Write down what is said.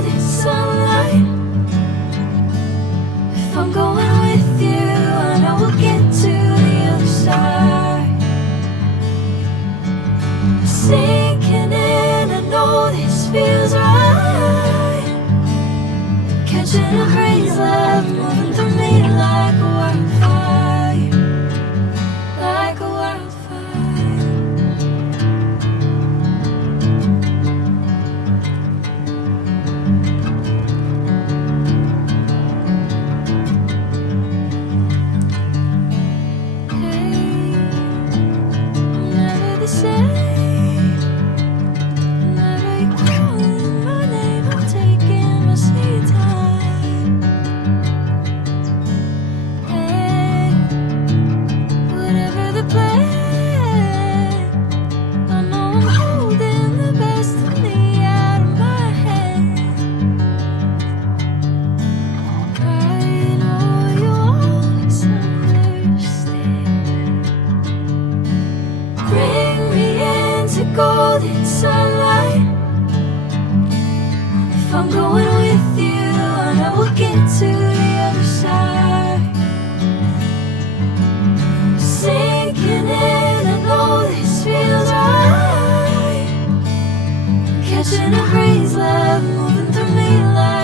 golden sunlight. If I'm going with you, I know we'll get to the other side. Sinking in, I know this feels right. Catching a breeze, love moving through me like a wildfire, like a wildfire. Hey, I'm never the same. Whenever you're calling my name, I'm taking my sweet time. Hey, whatever the plan, I know I'm holding the best of me out of my hand. I know you always understand. Bring me into golden sunlight. If I'm going with you, I know we'll get to the other side. Sinking in, I know this feels right. Catching a breeze, love moving through me like